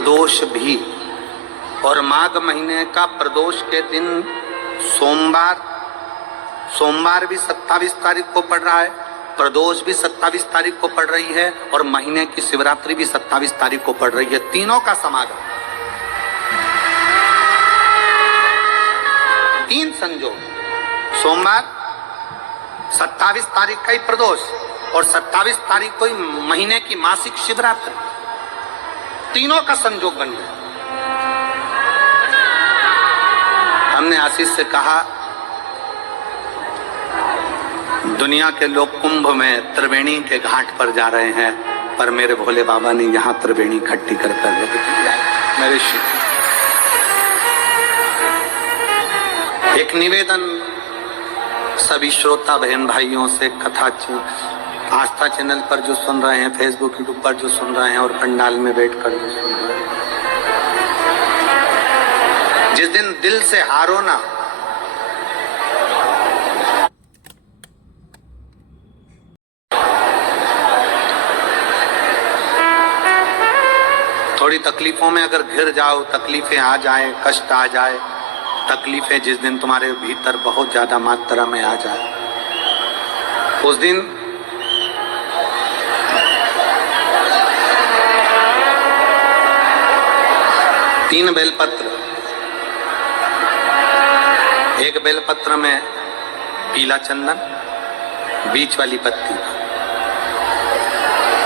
प्रदोष भी। और माघ महीने का प्रदोष के दिन सोमवार भी 27 तारीख को पड़ रहा है, प्रदोष भी 27 तारीख को पड़ रही है, और महीने की शिवरात्रि भी 27 तारीख को पड़ रही है। तीनों का समागम, तीन संजोग, सोमवार 27 तारीख का ही प्रदोष और 27 तारीख को ही महीने की मासिक शिवरात्रि, तीनों का संजोग बन गया। हमने आशीष से कहा दुनिया के लोग कुंभ में त्रिवेणी के घाट पर जा रहे हैं, पर मेरे भोले बाबा ने यहाँ त्रिवेणी इकट्ठी कर मेरे शिव। एक निवेदन सभी श्रोता बहन भाइयों से, कथा आस्था चैनल पर जो सुन रहे हैं, फेसबुक यूट्यूब पर जो सुन रहे हैं और पंडाल में बैठकर जो सुन रहे हैं, जिस दिन दिल से हारो ना, थोड़ी तकलीफों में अगर घिर जाओ, तकलीफें आ जाए, कष्ट आ जाए, तकलीफें जिस दिन तुम्हारे भीतर बहुत ज्यादा मात्रा में आ जाए, उस दिन तीन बेलपत्र, एक बेलपत्र में पीला चंदन, बीच वाली पत्ती।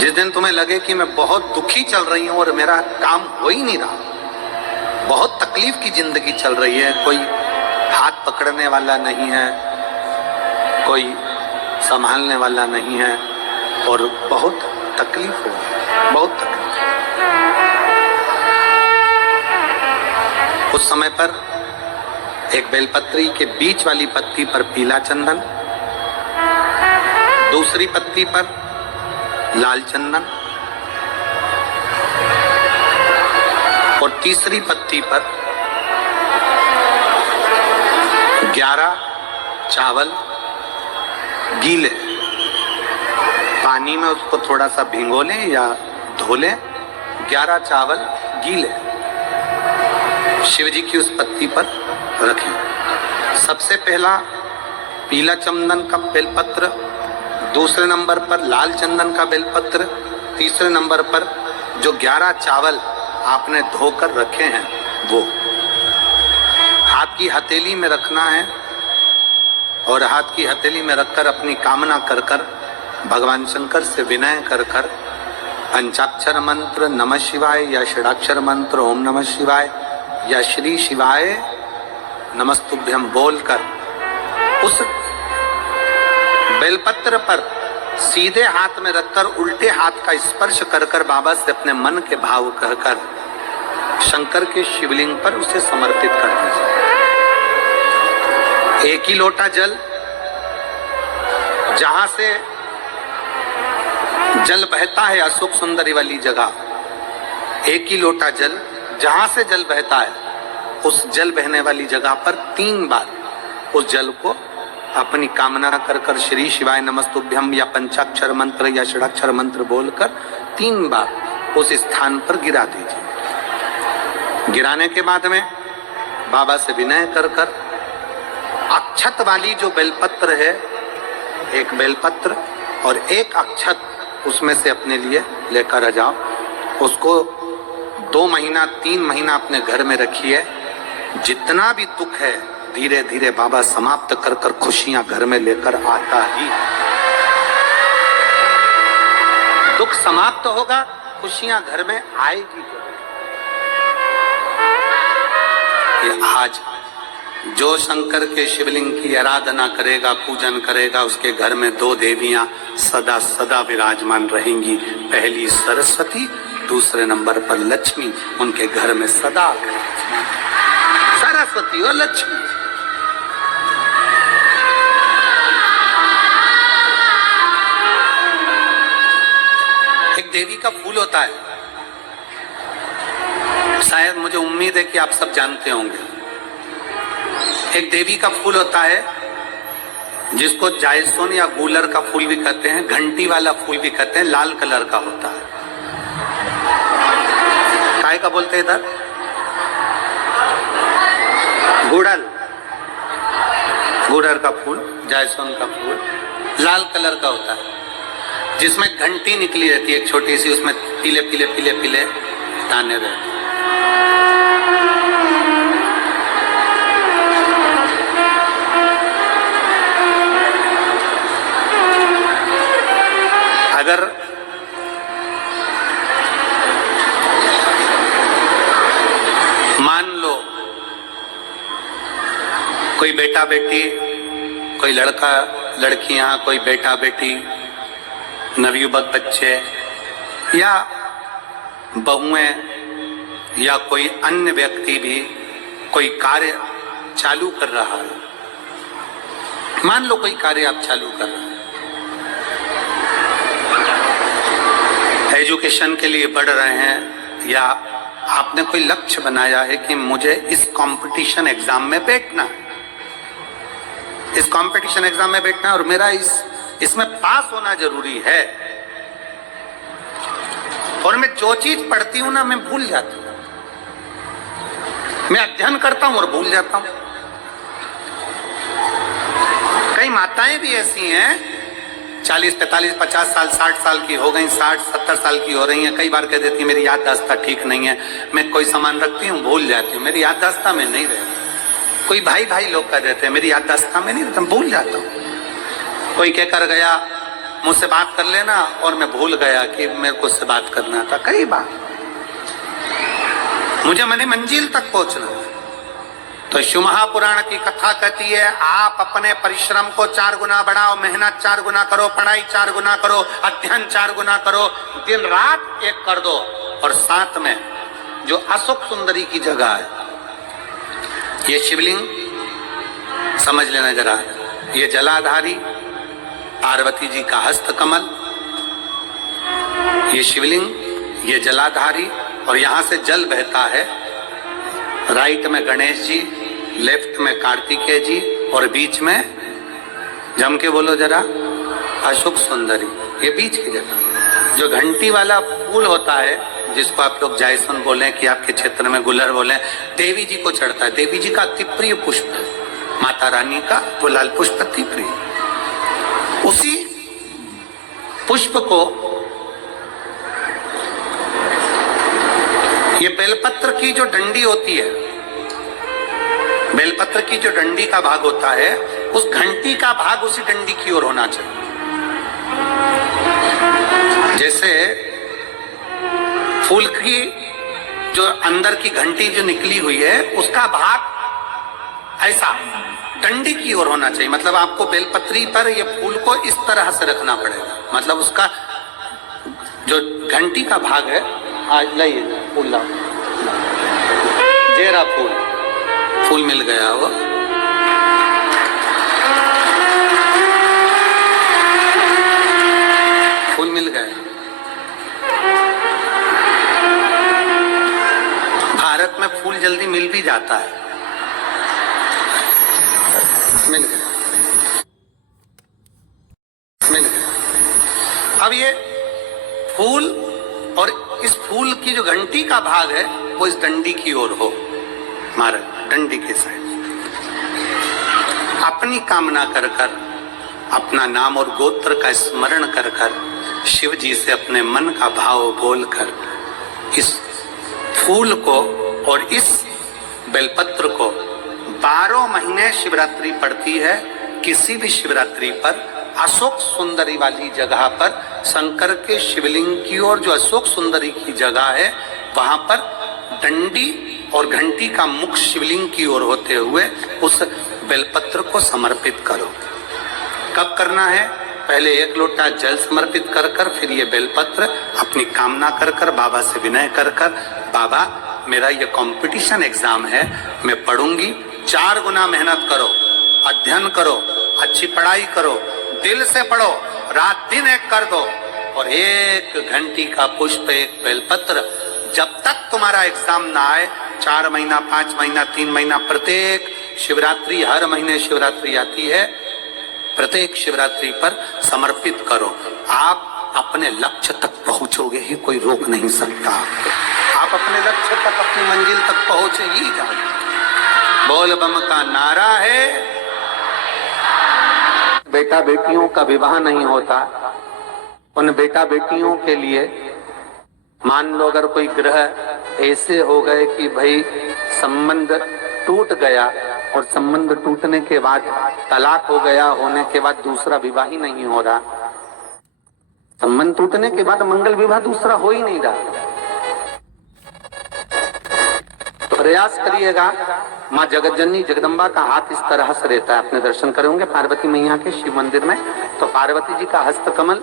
जिस दिन तुम्हें लगे कि मैं बहुत दुखी चल रही हूं और मेरा काम हो ही नहीं रहा, बहुत तकलीफ की जिंदगी चल रही है, कोई हाथ पकड़ने वाला नहीं है, कोई संभालने वाला नहीं है और बहुत तकलीफ हो, बहुत तकलीफ। उस समय पर एक बेलपत्री के बीच वाली पत्ती पर पीला चंदन, दूसरी पत्ती पर लाल चंदन और तीसरी पत्ती पर 11 चावल गीले, पानी में उसको थोड़ा सा भिगो लें या धो लें, 11 चावल गीले शिव जी की उस पत्ती पर रखें। सबसे पहला पीला चंदन का बेलपत्र, दूसरे नंबर पर लाल चंदन का बेलपत्र, तीसरे नंबर पर जो 11 चावल आपने धोकर रखे हैं वो हाथ की हथेली में रखना है और हाथ की हथेली में रखकर अपनी कामना कर कर भगवान शंकर से विनय कर कर पंचाक्षर मंत्र नमः शिवाय या षडाक्षर मंत्र ओम नमः शिवाय या श्री शिवाय नमस्तुभ्यम बोलकर उस बेलपत्र पर सीधे हाथ में रखकर उल्टे हाथ का स्पर्श कर कर बाबा से अपने मन के भाव कहकर शंकर के शिवलिंग पर उसे समर्पित कर दीजिए। एक ही लोटा जल, जहां से जल बहता है अशोक सुंदरी वाली जगह, एक ही लोटा जल जहां से जल बहता है उस जल बहने वाली जगह पर 3 बार उस जल को अपनी कामना कर कर श्री शिवाय नमस्तुभ्यम या पंचाक्षर मंत्र या षडाक्षर मंत्र बोलकर 3 बार उस स्थान पर गिरा दीजिए। गिराने के बाद में बाबा से विनय कर कर अक्षत वाली जो बेलपत्र है, एक बेलपत्र और एक अक्षत उसमें से अपने लिए लेकर आ जाओ। उसको 2 महीना 3 महीना अपने घर में रखिए। जितना भी दुख है धीरे धीरे बाबा समाप्त कर कर खुशियां घर में लेकर आता ही। दुख समाप्त होगा, खुशियां घर में आएगी। ये आज जो शंकर के शिवलिंग की आराधना करेगा, पूजन करेगा, उसके घर में 2 देवियां सदा सदा विराजमान रहेंगी। पहली सरस्वती, दूसरे नंबर पर लक्ष्मी। उनके घर में सदा सरस्वती और लक्ष्मी। एक देवी का फूल होता है, शायद मुझे उम्मीद है कि आप सब जानते होंगे। एक देवी का फूल होता है जिसको जायसोन या गूलर का फूल भी कहते हैं, घंटी वाला फूल भी कहते हैं, लाल कलर का होता है। काय काय का बोलते इधर? गुड़हल, गुड़हल का फूल, जायसवान का फूल लाल कलर का होता है, जिसमें घंटी निकली रहती है एक छोटी सी, उसमें पीले पीले पीले पीले दाने रहते हैं। अगर मान लो कोई बेटा बेटी, कोई लड़का लड़कियां, कोई बेटा बेटी, नवयुवक बच्चे या बहुएं या कोई अन्य व्यक्ति भी कोई कार्य चालू कर रहा है, मान लो कोई कार्य आप चालू कर रहे हैं, एजुकेशन के लिए बढ़ रहे हैं, या आपने कोई लक्ष्य बनाया है कि मुझे इस कंपटीशन एग्जाम में बैठना है, इस कंपटीशन एग्जाम में बैठना है और मेरा इसमें पास होना जरूरी है, और मैं जो चीज पढ़ती हूं ना मैं भूल जाती हूं, मैं अध्ययन करता हूं और भूल जाता हूं। कई माताएं भी ऐसी हैं 40, 45, 50 साल, 60 साल की हो गई, 60, 70 साल की हो रही हैं, कई बार कह देती है मेरी याददाश्त ठीक नहीं है, मैं कोई सामान रखती हूँ भूल जाती हूँ, मेरी याददाश्त में नहीं रहती। कोई भाई भाई लोग कह देते हैं मेरी याददाश्त में नहीं रहता, भूल जाता हूँ। कोई कहकर गया मुझसे बात कर लेना और मैं भूल गया कि मेरे को उससे बात करना था। कई बार मुझे मैंने मंजिल तक पहुंचना है। तो शिव महापुराण की कथा कहती है आप अपने परिश्रम को 4 गुना बढ़ाओ, मेहनत 4 गुना करो, पढ़ाई 4 गुना करो, अध्ययन 4 गुना करो, दिन रात एक कर दो। और साथ में जो अशोक सुंदरी की जगह है, ये शिवलिंग समझ लेना जरा, ये जलाधारी पार्वती जी का हस्त कमल, ये शिवलिंग, ये जलाधारी, और यहां से जल बहता है। राइट में गणेश जी, लेफ्ट में कार्तिकेय जी, और बीच में जम के बोलो जरा अशोक सुंदरी, ये बीच की जगह। जो घंटी वाला फूल होता है जिसको आप लोग जायसवान बोले कि आपके क्षेत्र में गुलर बोले, देवी जी को चढ़ता है, देवी जी का अति प्रिय पुष्प है, माता रानी का वो लाल पुष्प अति प्रिय। उसी पुष्प को ये बेलपत्र की जो डंडी होती है, बेलपत्र की जो डंडी का भाग होता है, उस घंटी का भाग उसी डंडी की ओर होना चाहिए। जैसे फूल की जो अंदर की घंटी जो निकली हुई है उसका भाग ऐसा डंडी की ओर होना चाहिए। मतलब आपको बेलपत्री पर ये फूल को इस तरह से रखना पड़ेगा, मतलब उसका जो घंटी का भाग है, आज लाइए फूल लाओ, जेरा फूल मिल गया वो, फूल मिल गया। भारत में फूल जल्दी मिल भी जाता है, मिल गया, मिल गया। अब ये फूल और इस फूल की जो घंटी का भाग है वो इस डंडी की ओर हो, मारे डंडी के साइड। अपनी कामना कर कर, अपना नाम और गोत्र का स्मरण कर कर, शिव जी से अपने मन का भाव बोलकर इस फूल को और इस बेलपत्र को 12 महीने शिवरात्रि पड़ती है। किसी भी शिवरात्रि पर अशोक सुंदरी वाली जगह पर, शंकर के शिवलिंग की ओर जो अशोक सुंदरी की जगह है वहां पर डंडी और घंटी का मुख शिवलिंग की ओर होते हुए उस बेलपत्र को समर्पित करो। कब करना है? पहले 1 लोटा जल समर्पित कर कर, फिर ये बेलपत्र अपनी कामना कर कर, बाबा से विनय कर कर, बाबा मेरा ये कंपटीशन एग्जाम है, मैं पढ़ूंगी, 4 गुना मेहनत करो, अध्ययन करो, अच्छी पढ़ाई करो, दिल से पढ़ो, रात दिन एक कर दो, और 1 घंटी का पुष्प, 1 बेलपत्र, जब तक तुम्हारा एग्जाम ना आए, 4 महीना, 5 महीना, 3 महीना, प्रत्येक शिवरात्रि, हर महीने शिवरात्रि आती है, प्रत्येक शिवरात्रि पर समर्पित करो। आप अपने लक्ष्य तक पहुंचोगे ही, कोई रोक नहीं सकता। आप आप अपने लक्ष्य तक, अपनी मंजिल तक पहुंचे ही जाओगे। बोल बम का नारा है। बेटा बेटियों का विवाह नहीं होता, उन बेटा बेटियों के लिए मान लो अगर कोई ग्रह ऐसे हो गए कि भाई संबंध टूट गया और संबंध टूटने के बाद तलाक हो गया, होने के बाद दूसरा विवाह ही नहीं हो रहा, संबंध टूटने के बाद मंगल विवाह दूसरा हो ही नहीं रहा, तो प्रयास करिएगा। माँ जगतजननी जगदम्बा का हाथ इस तरह से रहता है, आपने दर्शन करे होंगे पार्वती मैया के शिव मंदिर में, तो पार्वती जी का हस्त कमल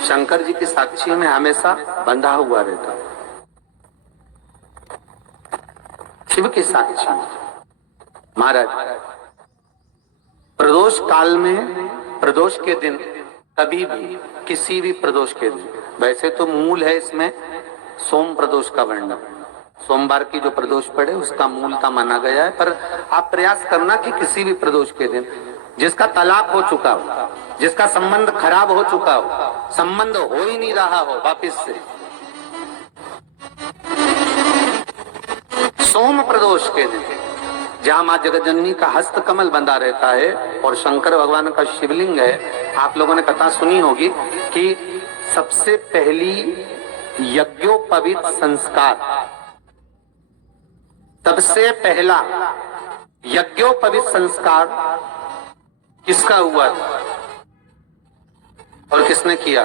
शंकर जी की साक्षी में हमेशा बंधा हुआ रहता है, शिव की साक्षी। महाराज प्रदोष काल में, प्रदोष के दिन, कभी भी किसी भी प्रदोष के दिन, वैसे तो मूल है इसमें सोम प्रदोष का वर्णन, सोमवार की जो प्रदोष पड़े उसका मूलता माना गया है, पर आप प्रयास करना कि किसी भी प्रदोष के दिन जिसका तलाक हो चुका हो, जिसका संबंध खराब हो चुका हो, संबंध हो ही नहीं रहा हो वापिस से, सोम प्रदोष के दिन जहां मां जगतजननी का हस्त कमल बंधा रहता है और शंकर भगवान का शिवलिंग है। आप लोगों ने कथा सुनी होगी कि सबसे पहली यज्ञोपवीत संस्कार, सबसे पहला यज्ञोपवीत संस्कार किसका हुआ था और किसने किया?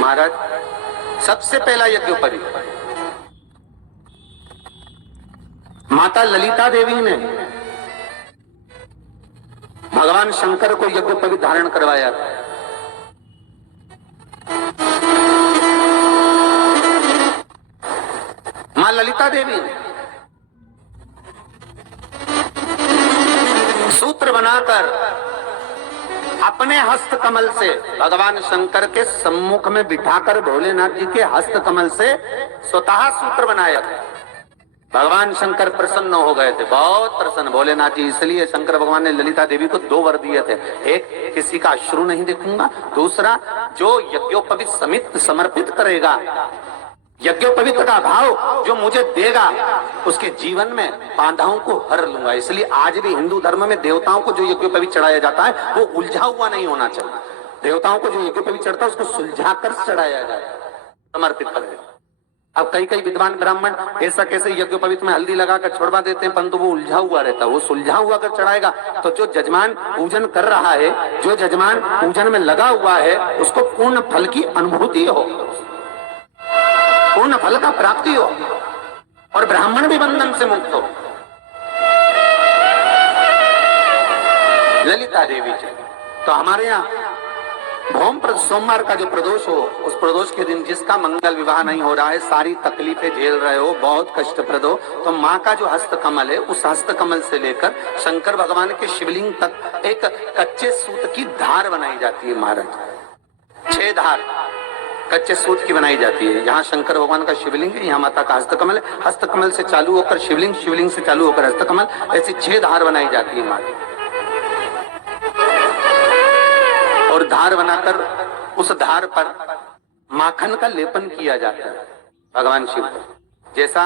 महाराज सबसे पहला यज्ञोपवीत माता ललिता देवी ने भगवान शंकर को यज्ञोपवीत धारण करवाया। मां ललिता देवी ने सूत्र बनाकर अपने हस्त कमल से भगवान शंकर के सम्मुख में बिठाकर भोलेनाथ जी के हस्त कमल से स्वतः सूत्र बनाया। भगवान शंकर प्रसन्न हो गए थे, बहुत प्रसन्न भोलेनाथ जी, इसलिए शंकर भगवान ने ललिता देवी को दो वर दिए थे, एक किसी का अश्रु नहीं देखूंगा, दूसरा जो यज्ञोपवीत समित समर्पित करेगा, यज्ञोपवीत का भाव जो मुझे देगा उसके जीवन में बाधाओं को हर लूंगा। इसलिए आज भी हिंदू धर्म में देवताओं को जो यज्ञोपवीत चढ़ाया जाता है वो उलझा हुआ नहीं होना चाहिए। देवताओं को जो यज्ञोपवीत चढ़ता है उसको सुलझा कर चढ़ाया जाए, समर्पित करेगा। अब कई कई विद्वान ब्राह्मण ऐसा कैसे यज्ञोपवीत में हल्दी लगाकर छोड़वा देते हैं, परंतु वो उलझा हुआ रहता है, वो सुलझा हुआ कर चढ़ाएगा तो जो जजमान पूजन कर रहा है, जो जजमान पूजन में लगा हुआ है, उसको पूर्ण फल की अनुभूति हो, पूर्ण फल का प्राप्ति हो और ब्राह्मण भी बंधन से मुक्त हो। ललिता देवी जी तो हमारे यहाँ भौम सोमवार का जो प्रदोष हो, उस प्रदोष के दिन जिसका मंगल विवाह नहीं हो रहा है, सारी तकलीफें झेल रहे हो, बहुत कष्टप्रद हो, तो माँ का जो हस्त कमल है उस हस्त कमल से लेकर शंकर भगवान के शिवलिंग तक एक कच्चे सूत की धार बनाई जाती है। महाराज 6 धार कच्चे सूत की बनाई जाती है। यहाँ शंकर भगवान का शिवलिंग है, यहाँ माता का हस्तकमल है, हस्तकमल से चालू होकर शिवलिंग, शिवलिंग से चालू होकर हस्तकमल, ऐसी 6 धार बनाई जाती है माता। और धार बनाकर उस धार पर माखन का लेपन किया जाता है भगवान शिव को। जैसा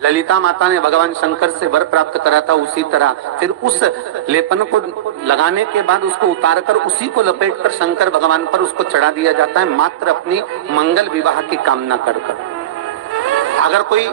ललिता माता ने भगवान शंकर से वर प्राप्त करा था, उसी तरह फिर उस लेपन को लगाने के बाद उसको उतारकर उसी को लपेटकर शंकर भगवान पर उसको चढ़ा दिया जाता है, मात्र अपनी मंगल विवाह की कामना कर। अगर कोई